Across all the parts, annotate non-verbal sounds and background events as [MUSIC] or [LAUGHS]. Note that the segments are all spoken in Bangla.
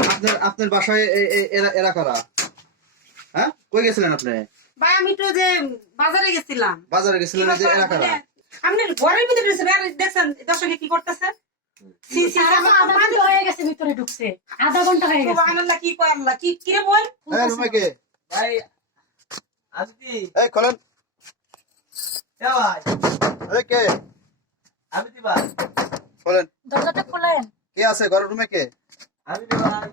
আপনার আপনার বাসায় এরা এরা কারা? হ্যাঁ? কই গেছিলেন আপনি? ভাই আমি তো যে বাজারে গেছিলাম। বাজারে গেছিলেন যে এরা কারা? আপনি ঘরের ভিতরে ঢুকছেন আর দেখছেন দর্শকে কি করতেছে? হয়ে গেছে ভিতরে ঢুকছে। আধা ঘণ্টা হয়ে গেছে। আল্লাহ কি কয় আল্লাহ? কি কি বল? কে ভাই আমি এই খোলেন। ভাই। এই কে? আমি দি খোলেন। দরজাটা খোলেন। কে আছে ঘরের রুমে কে? আমি দি ভাই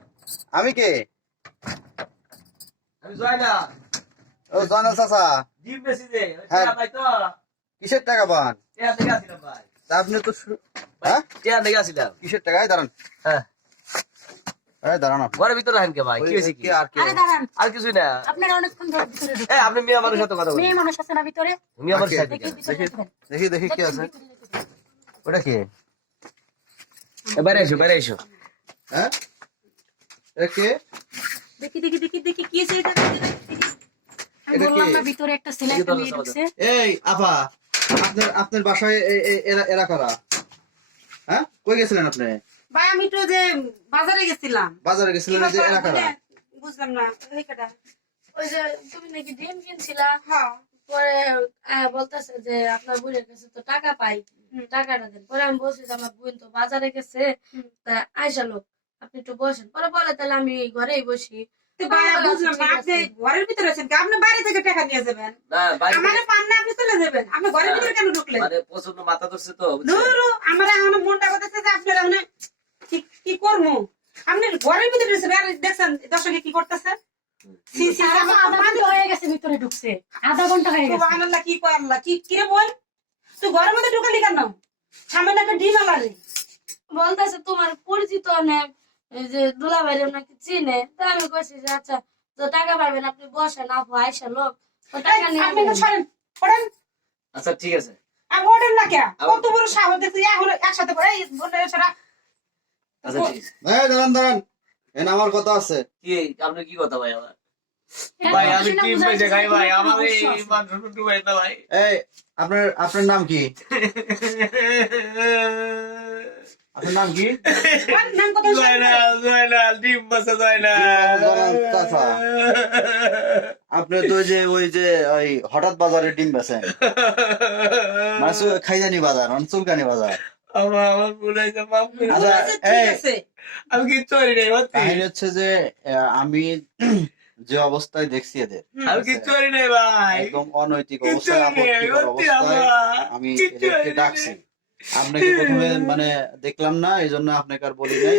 আমি কে? আমি জয়না ও জানাল চাচা। ডিম বেশি দে। হ্যাঁ। ভাই তো। কিসের টাকা পান? আপনি তো হ্যাঁ? কিসের টাকা? দাঁড়ান। হ্যাঁ। ঘরের ভিতরে রাখেন কে ভাই? কি হয়েছে কি? আর কে? আর কিছুই না। আপনারা অনেকক্ষণ ধরে ভিতরে এই আপনি মেয়ে মানুষের সাথে কথা বলেন। মেয়ে মানুষ আছে না ভিতরে? মেয়ে মানুষের দেখি দেখি ঢুকবেন। দেখি দেখি কে আছে। ওটা কে? বাইরে এসো বাইরে এসো। হ্যাঁ? এটা দেখি দেখি দেখি দেখি কি হয়েছে এটা আমি বললাম না ভিতরে একটা ছেলে একটা মেয়ে ঢুকছে। এই আপা আপনার আপনার বাসায় এরা এরা কারা? হ্যাঁ? কই গেছিলেন আপনি? ভাই আমি তো যে বাজারে গেছিলাম। বাজারে গেছিলেন যে এরা কারা? বুঝলাম না এই কাটা ওই যে তুমি নাকি ডিম কিনছিলা? হ্যাঁ। পরে বলতেছে যে আপনার বোনের কাছে তো টাকা পাই। টাকাটা দেন। পরে আমি বলছি যে আমার বোন তো বাজারে গেছে। তা আইসা লোক। আপনি একটু বসেন পরে বলে তাহলে আমি ঘরেই বসি। আচ্ছা। ঘরের ভিতরে আছেন আপনি বাইরে থেকে টাকা নিয়ে যাবেন? আমারে পান না আপনি চলে যাবেন। আপনি ঘরের ভিতরে কেন ঢুকলেন? মানে প্রচণ্ড মাথা ধরছে তো ধরো আমার এখন মনটা করতেছে যে আপনারা কি কি করব? আপনি ঘরের ভিতরে আর দেখছেন দর্শকে কি করতেছে? আধা ঘণ্টা হয়ে গেছে ভিতরে ঢুকছে। আধা ঘণ্টা হয়ে গেছে। আল্লাহ কি কয় কি কি রে বল? তুই ঘরের মধ্যে ঢুকালি কেন? সামনে একটা ডিম আলারে বলতেছে তোমার পরিচিত অনেক এই যে দুলাভাইরে নাকি চিনে তা আমি কইছি যে আচ্ছা তো টাকা পাবেন আপনি বসেন আপু আইসা লোক তো টাকা নিয়ে আপনি তো। সরেন আচ্ছা ঠিক আছে। আর ওড়েন না কে কত বড় সাহস দেখছি এখন একসাথে করে এই সারা। আচ্ছা ঠিক আছে। এই দাঁড়ান দাঁড়ান। এন আমার কথা আছে। কি আপনি কি কথা ভাই আমার? ভাই আমি টিম বুঝাইছে খাই ভাই আমার এই মানুষ টুটু ভাই না ভাই। এই আপনার আপনার নাম কি? [LAUGHS] আপনার নাম কি? নাম কত জয়না জয়না ডিম বসে জয়না জয়নাল চাচা। আপনি তো ওই যে ওই যে ওই হঠাৎ বাজারে ডিম বেচেন। মানে চু- খাইজানি বাজার মানে চুলকানি বাজার। আমার আমার ভুল হয়েছে মাফ করে দাও। আচ্ছা ঠিক এই আছে। আমি কিচ্ছু করি নাই সত্যি। হচ্ছে যে আমি যে অবস্থায় দেখছি এদের কিচ্ছু করি নাই ভাই। একদম অনৈতিক আমার আমি ডাকছি। আপনাকে প্রথমে মানে দেখলাম না এই জন্য আপনাকে আর বলি নাই।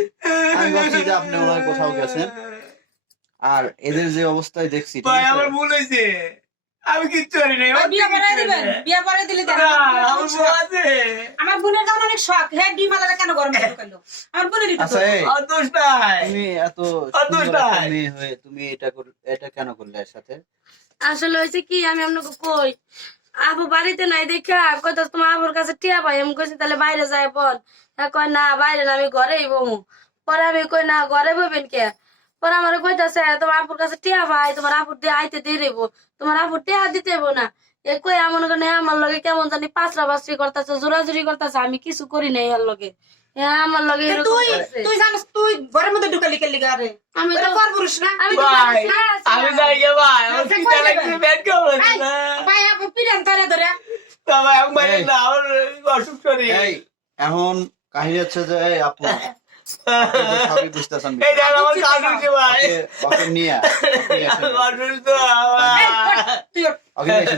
আমি ভাবছি যে আপনি ওনার কোথাও গেছেন। আর এদের যে অবস্থায় দেখছি ভাই আমার ভুল হয়েছে আমি কিচ্ছু বিয়ে পড়াই দিবেন। বিয়ে দিলে। আমার ভুল আছে। আমার বোনের অনেক শখ। হ্যাঁ ডিম আলাদা কেন গরম করে ঢুকাইলো আমার বোনেরই তো আচ্ছা এই আর দোষ নাই। তুমি এত আর দোষ নাই। হয়ে তুমি এটা এটা কেন করলে এর সাথে আসলে হয়েছে কি আমি আপনাকে কই আপু বাড়িতে নাই দেখা। কই তো তোমার আপুর কাছে টিয়া পাই আমি কইছি তাহলে বাইরে যাই বল। হ্যাঁ কয় না বাইরে না আমি ঘরেই বমু। পরে আমি কই না ঘরে বইবেন কে? পরে আমার কইতাছে তোমার আপুর কাছে টিয়া পাই তোমার আপুর দিয়ে আইতে দিয়ে দেব তোমার আপুর টিয়া দিতে না। এ কই এমন করে আমার লগে কেমন জানি পাঁচরা বাসরি করতেছে জোরাজুরি করতেছে আমি কিছু করি নাই এর লগে। হ্যাঁ আমার লগে তুই তুই জানিস তুই ঘরের মধ্যে ঢুকালি কেলি গারে আমি তো পরপুরুষ না? আমি তো আমি যাই গে ভাই আমার কি কই লাগছে যাবেন? ব্যাগ কেমন না ভাই আপনি পিড়ান ধরে ধরে বাবা আমি বাইরে এই। না আমার অসুখ করি এই এখন কাহিনী হচ্ছে যে আপু [LAUGHS] সবই বুঝতেছেন নিয়ে। [LAUGHS]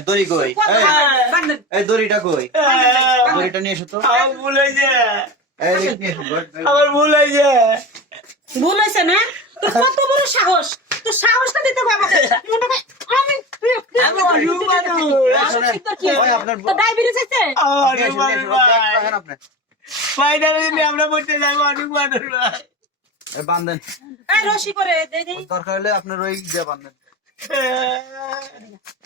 দড়ি কই? এই, দড়িটা কই? দড়িটা এসো তো। ভুল হয়েছে। আমার ভুল ভুল না? তোর কত বড় সাহস? তোর সাহসটা দিতে হবে আমরা বলতে যাব মানুষ বান্ধেন। এই রশি করে দে দরকার হলে আপনার ওই দিয়ে বান্ধেন। [LAUGHS]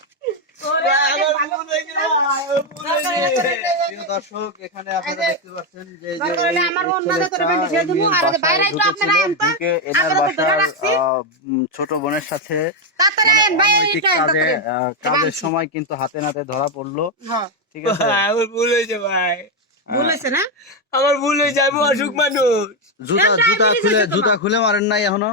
দর্শক এখানে আপনারা দেখতে পাচ্ছেন যে দিবো, ছোট বোনের সাথে। মানে কাজে কাজের সময় কিন্তু হাতে নাতে ধরা পড়ল। হ্যাঁ। ঠিক আছে? ভাই, ভুল হয়েছে ভাই। না? আমার ভুল হয়েছে আমি অসুখ মানুষ। জুতা জুতা খুলে জুতা খুলে মারেন নাই এখনও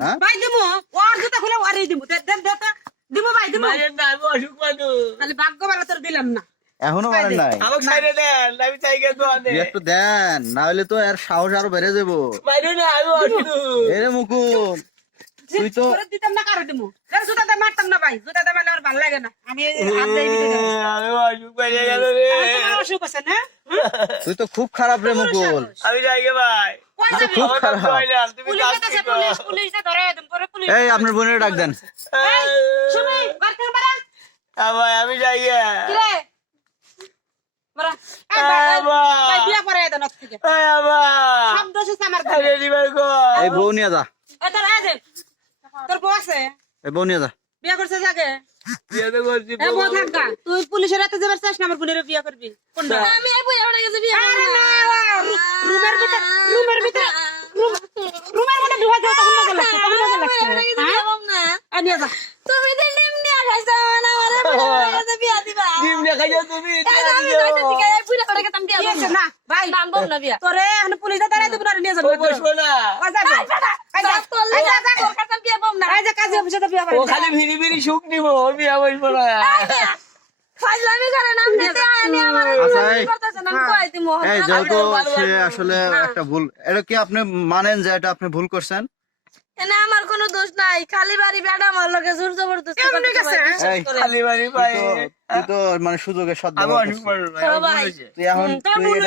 হ্যাঁ? ভাই দিমু ওর জুতা খুলে ওরই দিমু। দে দে দে তো। দিমু ভাই দিমু। মারেন না আমি অসুখ মানুষ। তাহলে ভাগ্য ভালো তোর দিলাম না। এখনও মারেন নাই। আমাকে ছাইড়ে দেন আমি চাই গে তো আনে একটু দেন না হলে তো এর সাহস আরও বেড়ে যাব। মারো না আমি অসুখ। এরে মুকুল তুই তো দিতাম না কারও দিমু। এর জুতা দিয়ে মারতাম না ভাই জুতা মারলে আর ভালো লাগে না। আমি হাত যাব। আমি অসুখ পাইয়ে গেল রে। তোমার অসুখ আছে না? হ্যাঁ? তুই তো খুব খারাপ রে মুকুল। আমি যাই গে ভাই। তুই খুব খারাপ। তুমি পুলিশ। পুলিশ ধরে এই আপনার বোনের ডাক দেন। আমি যাই এই বউ নিয়ে যা। তোর আছে বউ আছে? এই বউ নিয়ে যা। বিয়া করছে যাকে তুই পুলিশের হাতে যাবার চাস না আমার বোনের বিয়া করবি। কোনটা? আমি এই বইয়া গেছে বিয়ে আরে না রু- রুমের ভিতর রুমের ভিতর রুম- রুমের মধ্যে ঢুকা যাও তখন মজা লাগছে তখন মজা লাগছে হ্যাঁ? এই নিয়ে যা তুমি তো নিম নিয়ে খাইছো না আমার কাছে বিয়া দিবা ডিম দেখাইছো তুমি এই যে আমি যাইতে থেকে এই বুড়া করে গেতাম বিয়া কি হয়েছে? না ভাই বিয়া তোরে এখন পুলিশে দাঁড়াই দেবো না নিয়ে যাব বসবো না। যাবে। বিয়া কাজী অফিসে তো ও খালি ভিড়ি ভিড়ি সুখ নিব বিয়া বসবো না। আসলে একটা ভুল এটা কি আপনি মানেন যে এটা আপনি ভুল করছেন? এনে আমার কোনো দোষ নাই। খালি বাড়ি বেড়া আমার লগে জোর জবরদস্তি গেছে? ভাই। খালি বাড়ি ভাই তুই তো মানে সুযোগের সদ আমি অসুখ ভাই হয়েছে তুই এখন তোর ভুল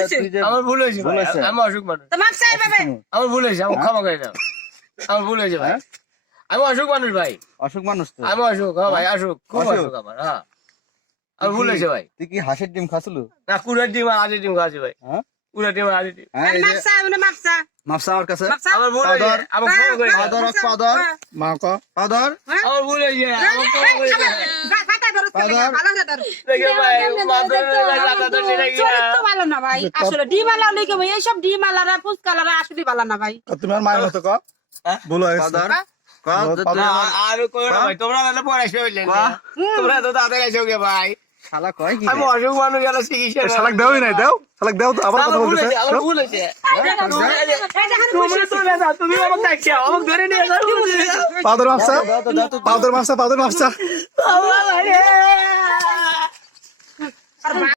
আমার ভুল ভাই আমি অসুখ মানুষ। তো মাপ চাই পাবে আমার ভুল হয়েছে আমার ক্ষমা করে দাও। আমার ভুল হয়েছে ভাই। হ্যাঁ? আমি অসুখ মানুষ ভাই। অসুখ মানুষ তো? আমি অসুখ হ্যাঁ ভাই অসুখ খুব অসুখ? আমার হ্যাঁ। ভুল হয়েছে ভাই। তুই কি হাঁসের ডিম খাচ্ছিল না কুড়ার ডিম আর আজের ডিম খাচ্ছি ভাই। হ্যাঁ? কুড়ার ডিম আর আজের ডিম। হ্যাঁ যে চাই মানে মাপ চা মাপসা আমার কাছে? মাপ চা আমার ভুল হয়েছে পাউডার। আমার ক্ষমা করে পাদর পাদর মা ক পাদর আমার ভুল হয়েছে আমার ক্ষমা করে দাও যা, খাতায় ধরো, পাউডার। ভালো করে ধরো। দেখে ভাই মাথা লাগা তো সেটা গিয়া চরিত্র ভালো না ভাই আসলে ডিম আলা লেগে ভাই এইসব ডিম আলারা ফুচকালারা আসলে ভালো না ভাই। তোমার মায়ের মতো ক হ্যাঁ? ভুল হয়ে গেছে। পাদর আর ভাই তোমরা তো গে ভাই। শালা কয় কি আমি অসুখ মানুষ গেল চিকিৎসা শালাক দেওই নাই দাও শালাক দাও তো আবার কথা বলতেছে আমার ভুল হয়েছে তুমি দেখছ আমাকে ধরে নিয়ে যাও পাউডার পাউডার পাউডার